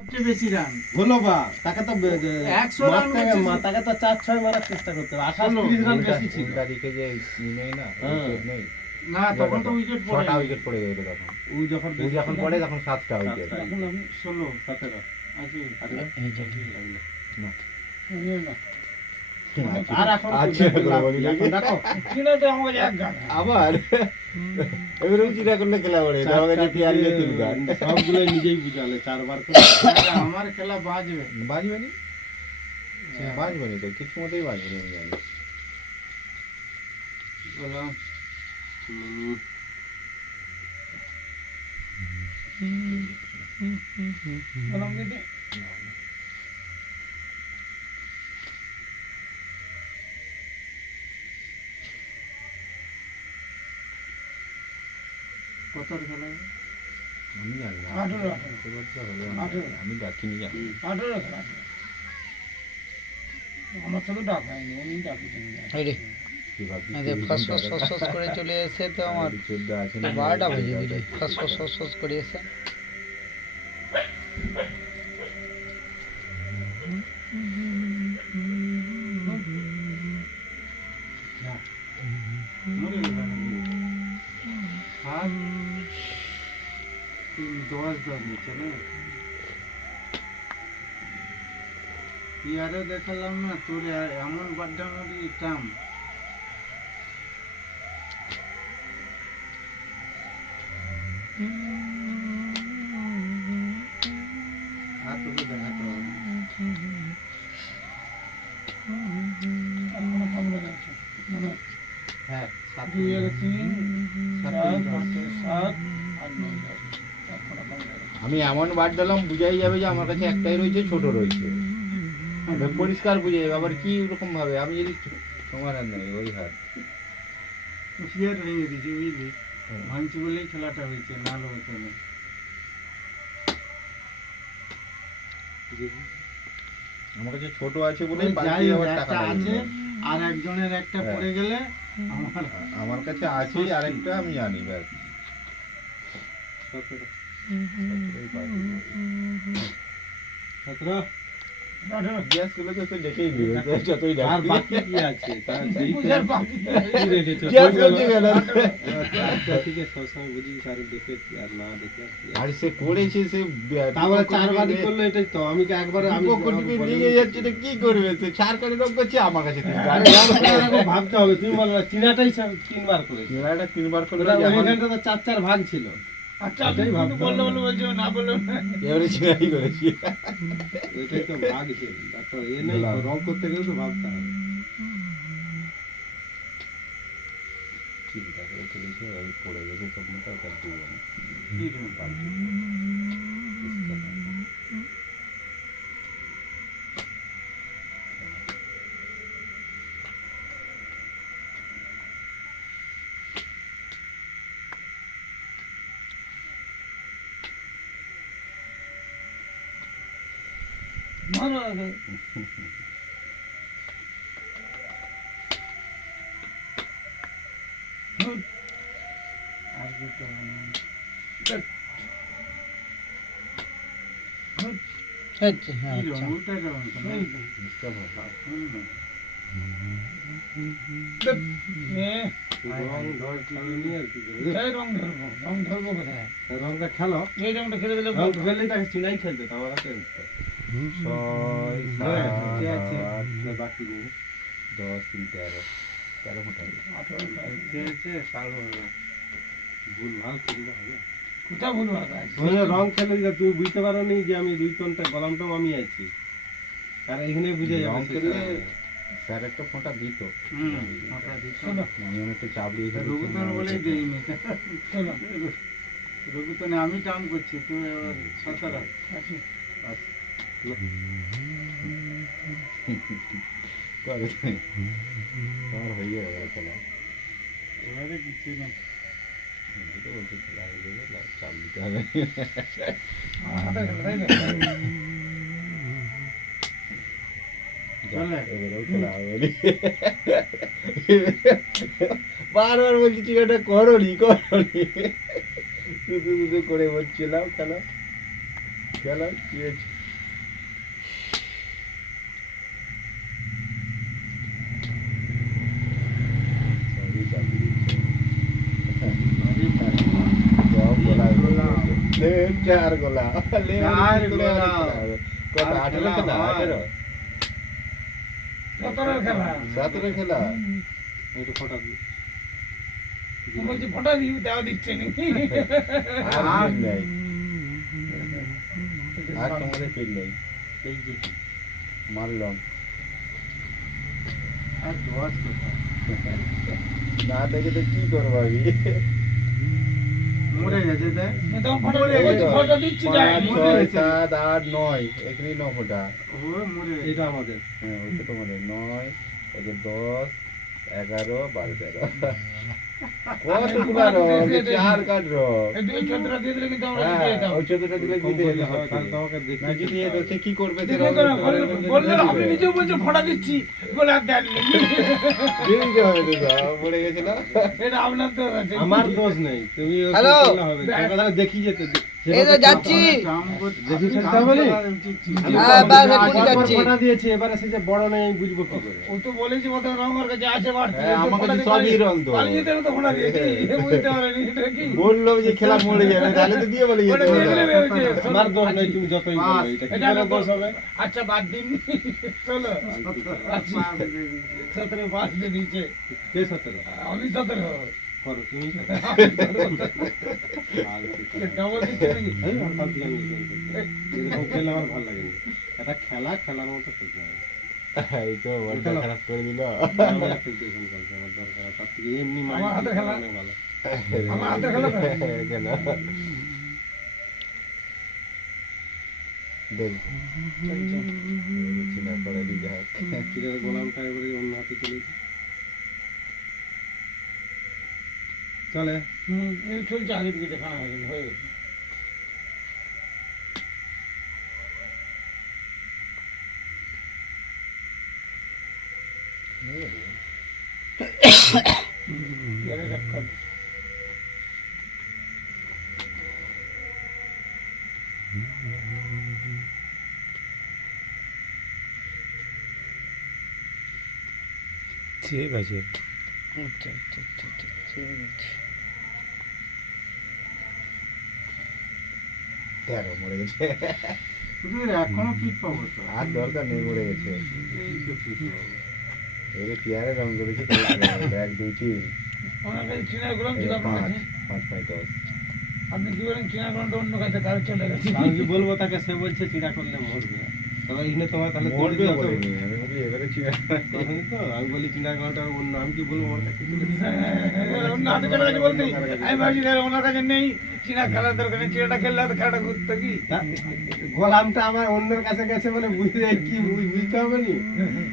সবচেয়ে বেশি রান। হলো বা তাকে তো একশো রান মারতে- করছে। মা- তাকে তো চার ছয় মারার চেষ্টা করতে হবে। আঠাশ তিরিশ রান বেশি ছিল। উল্টা যে নেই না হ্যাঁ। নেই। না তখন তো উইকেট পড়ে ছটা উইকেট পড়ে গেল তখন। ওই যখন ও যখন পড়ে তখন সাতটা উইকেট এখন আমি ষোলো সতেরো আবার? এবারে চিরা করলে খেলা পড়ে এটা আমাকে যেতে হারিয়ে তিন গান সবগুলো নিজেই বুঝালে চারবার করে। আমার খেলা বাজবে। বাজবে নি? বাজবে নি তো কিছু মতেই বাজবে নি আমি জানি। বললাম হুম, বললাম দিদি। কতর খেলা। আমি জানি না আঠেরো, এবার তো হবে না। আঠেরো। আমি দেখিনি জানি। আঠেরো আমার সাথে ডাক হয়নি উনি ডাকিছেন আরে কি ভাবছিস? আরে তুই ফস ফস ফস ফস করে চলে এসে তো আমার বারোটা বাজে। দিল। ফস ফস ফস ফস করে এসে। তিন দশ দশ নিচ্ছে না ইয়ারে দেখালাম না তোর এমন বাড্ডামারি টাম আর তোকে দেখাতে হবে হ্যাঁ সাত দুই তিন সাত সাত নয়। আমি এমন বার দিলাম বুঝাই যাবে যে আমার কাছে একটাই রয়েছে ছোট রয়েছে। পরিষ্কার বুঝে যাবে আবার কি রকম ভাবে আমি যদি তোমার আর নাই ওই হাত হুঁশিয়ার ভেঙে দিয়েছে বুঝলি? ভাঙছি বলেই খেলাটা হয়েছে নাহলে হতো না। আমার কাছে ছোট আছে বলে একটা আছে আর একজনের একটা হ্যাঁ। পড়ে গেলে আমার আমার কাছে আছে আরেকটা আমি জানি ব্যাস। কি করবে চার কোটি রোগ করছে আমার কাছে ভাবতে হবে। তুমি বলো চীনাটাই তিনবার তিনবার তো চার চার ভাগ ছিল। আচ্ছা ভাবতে বললে বলছো না বলে এবারে চিনাই করেছি। ওইটাই তো ভাগ ছিল এ নেই রং করতে গেলে তো ভাবতে হবে। চিন্তা করে ফেলেছে ওই পড়ে গেছে সব মতো তার দুজন ধরবো কোথায় রংটা খেলো। এই রংটা খেলে খেললেই তাকে চিনাই খেলতে তো আমার কাছে ছয় হ্যাঁ, সাত দশ তিন তেরো তেরো ফুটা হবে রং খেলে তুমি বুঝতে পারো নি যে আমি দুই কোনটা গলামটাও আমি আছি আর এখানে বুঝে যাবে খেললে স্যার একটা ফোঁটা দিত হুম, ওটা দিত। শোনো আমি অনেকটা চাপ দিয়ে রঘুতন বলেই দেইনি। শোনো রঘুতনে আমি টাম করছি তুমি এবার সতেরো হয়ে যাবে খেলা এবারে কিছু না খেলা খেলা খেলা। বারবার বলছি, ঠিক আছে, করনি করনি শুধু শুধু করে বলছিলাম, খেলা চলো কি হয়েছে সবই চাবি দিচ্ছে। সব গোলা লে চার গোলা চার গোলা গোলা। কত আঠেরো খেলা খেলা আঠেরো সতেরো খেলা সতেরো খেলা একটু ফটো বলছি ফটো দিই দেওয়া দিচ্ছে নাকি আর ফির আর তোমাদের ফির নেই মারলাম আর দশ কোথায় না দেখে তো কি করব আমি মরে গেছে তাই সাত আট নয় এখানেই ন ফোটা। মরে গেছে। এটা আমাদের। হ্যাঁ ওইটা তোমাদের নয় একে দশ এগারো বারো তেরো। হ্যাঁ জিতে যেতাম ওই চোদ্দটা দিলে কম জিতে করলে যেতে হবে, হবে তাহলে তোমাকে দেখতে না জিতে যেত সে কি করবে দেখে তো না, বললে- বললে আপনি নিজেও বলছেন ফটো দিচ্ছি। বলে আর দেন নাকি দিতে হবে তো যা, পড়ে গেছিল এটা আপনার তো আমার দোষ নেই তুমি দেখি যেতে এই তো যাচ্ছি। হ্যাঁ, বাস এক্ষুনি যাচ্ছি। ফোটা দিয়েছে এবারে সে যে বড় নেই বুঝব কি করে। ও তো বলেছি কত রঙ কাছে আছে বাড়তি হ্যাঁ, আমার কাছে ফটো দিয়ে সবই রং তো। পালিয়ে যেতে তো ফটো দিয়ে এ বুঝতে পারেনি এটা কি? বলল যে খেলা মরে যাবে তাহলে তো দিয়ে বলে যেতে আমার দোষ নেই তুমি যতই বলো এটা কি করে দোষ হবে। আচ্ছা বাদ দিন। চলো আচ্ছা দিয়ে সতেরো পাঁচ দিয়ে দিচ্ছে কে সতেরো? আমি সতেরো। করো তুমি ডবল দিচ্ছে নাকি এই আর ফালতু গান গাইতে হবে। এরকম খেলে আমার ভালো লাগে না এটা খেলা খেলার মতো খেলতে হবে এই তো বলটা খারাপ করে দিল আমি আর খেলতে এখানে খেলতে আমার দরকার তার থেকে এমনি আমার হাতের খেলা? অনেক ভালো আমার হাতে খেলা কেন দেখ চিনা করে দিতে গোলামটা এবারে অন্য হাতে চলেছে চলে হুম এই চলছে আগে দিকে দেখানো হয়ে গেছে হয়ে গেছে এবারে দেখ কর। আচ্ছা আচ্ছা আচ্ছা আচ্ছা আচ্ছা, ঠিক আছে তেরো মরে গেছে। এখনও পিট পাবো তো আর দরকার নেই মরে গেছে। এই তো পিট পাবো এবারে পেয়ারে রং করেছে তাই মরে গেছে। এক দুই তিন ওনার গোলাম এই পাঁচ পাঁচ পাঁচ দশ। আপনি কি বলেন গোলামটা অন্য কাছে কারও চলে গেছে? আমি কি বলব তাকে সে বলছে চিড়া করলে মরবে। তবে তোমার তাহলে মরবে বলি এবারে তখনই তো আমি বলি চিড়া অন্য আমি কি বলব? ওর কাছে চলে গেছে। অন্য হাতে চলে গেছে বলতে আমি ভাবছি ওনার কাছে নেই। চিনা খেলার দরকার নেই। চিনাটা খেললে হয়তো খেলাটা ঘুরতো কি? গোলামটা আমার অন্যের কাছে গেছে মানে বুঝতে কি বুঝ- বুঝতে হবে নি?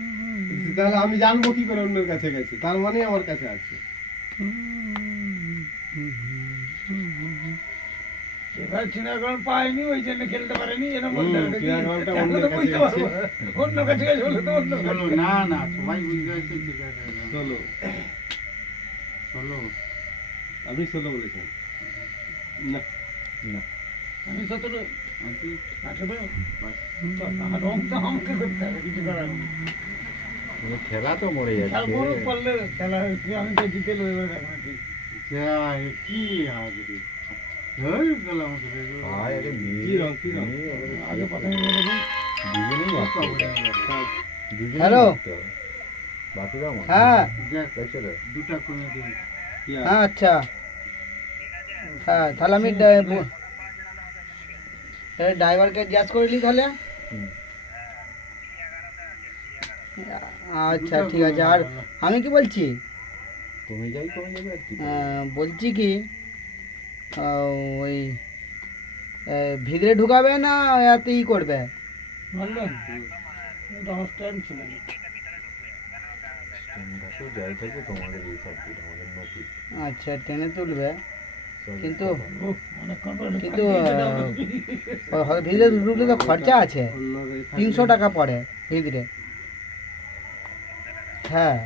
তাহলে আমি জানব কি করে অন্যের কাছে গেছে। তার মানে আমার কাছে আছে। পায়নি ওই জন্য খেলতে পারেনি এরকম বলতে হবে। অন্য কাছে গেছে। বলে তো অন্য না না সবাই বুঝতে পারছে ঠিক আছে চলো। চলো। আপনি ষোলো বলেছেন। না। না। আমি সতেরো মানে খেলা তো মরে যাচ্ছে। খেলা কি আমি তো জিতে লো এবার কি হাজরি। হ্যালো? মারতো। বাকিরাও মারতো। হ্যাঁ যাক, দেখছ তো? দুটা কমে দিন কি আর? হ্যাঁ আচ্ছা হ্যাঁ তাহলে আমি ডা- ব- এ, ড্রাইভারকে জিজ্ঞাসা করলি তাহলে হুম। আচ্ছা ঠিক আছে আর আমি কি বলছি কমে যাই কমে যাবে আর কি আহ, বলছি কি আহ, ওই ভিতরে ঢুকাবে না এতে ই করবে? আচ্ছা টেনে তুলবে। কিন্তু কিন্তু ভিতরে ঢুকলে তো খরচা আছে। তিনশো টাকা পড়ে ভিতরে। হ্যাঁ।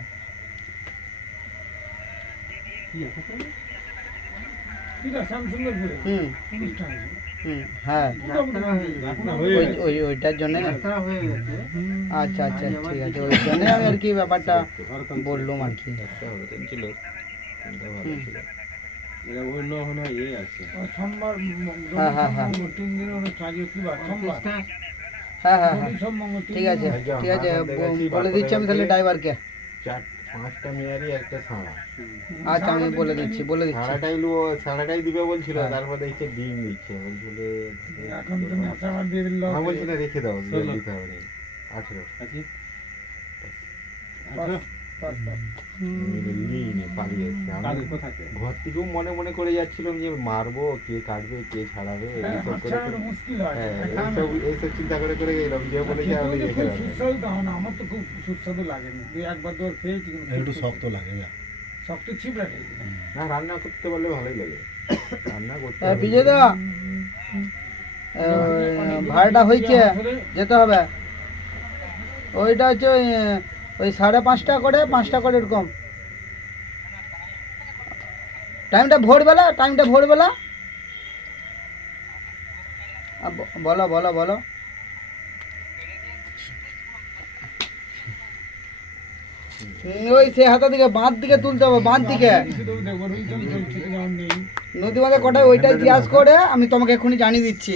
হ্যাঁ যাত্রা হয়ে ওই গেছে ওই ওইটার জন্য যাত্রা হয়ে গেছে আচ্ছা আচ্ছা ঠিক আছে ওই জন্য আমি আর কি ব্যাপারটা বললাম আর কি একটা হতেন ছিল তিনটা ভালো ছিল এটা অন্য ওখানে ইয়ে আছে সোমবার হ্যাঁ, হ্যাঁ, হ্যাঁ। তিন দিন হলো কাজে কি বার সোমবার হ্যাঁ হ্যাঁ হ্যাঁ রবি, সোম মঙ্গল তিন ঠিক আছে দিন। একদম, ঠিক আছে হাত হাতে গেছি, বলে বার দিচ্ছি আমি করে তাহলে গেছি। ড্রাইভারকে চার পাঁচটা মেয়ারি একটা সাড়া আচ্ছা আমি বলে দিচ্ছি বলে দিচ্ছি। ছাড়াটাই লু ছাড়াটাই দিবে বলছিল হ্যাঁ। তারপর দেখছে ডিম দিচ্ছে। বলছিল এখন তো আমার দিয়ে দিল। আমি বলছি না রেখে দাও। দিতে হবে। না আঠেরো। আছি পালিয়ে এসছে আমি। ঘর থেকেও মনে মনে করে যাচ্ছিলাম যে মারবো কে কাটবে কে ছাড়াবে হ্যাঁ, এইসব করে বাচ্চারা মুশকিল হয়। এইসব এইসব চিন্তা করে করে এরকম যে না, আমার তো খুব সুস্বাদু লাগেনি। দুই একবার দুবার খেয়েছি একটু শক্ত লাগে শক্ত ছিপড়া না রান্না করতে পারলে ভালোই লাগে। রান্না করতে বিজয় দা ভাড়াটা হয়েছে যেতে হবে। ওইটা হচ্ছে ওই সাড়ে পাঁচটা করে পাঁচটা করে এরকম। টাইমটা ভোরবেলা টাইমটা ভোরবেলা। বলো বলো বলো। ওই সে হাতা দিকে, বাঁধ দিকে তুলতে হবে, বাঁধ দিকে। নদী মাঝে কটায় ওইটাই জিজ্ঞাসা করে, আমি তোমাকে এক্ষুনি জানিয়ে দিচ্ছি।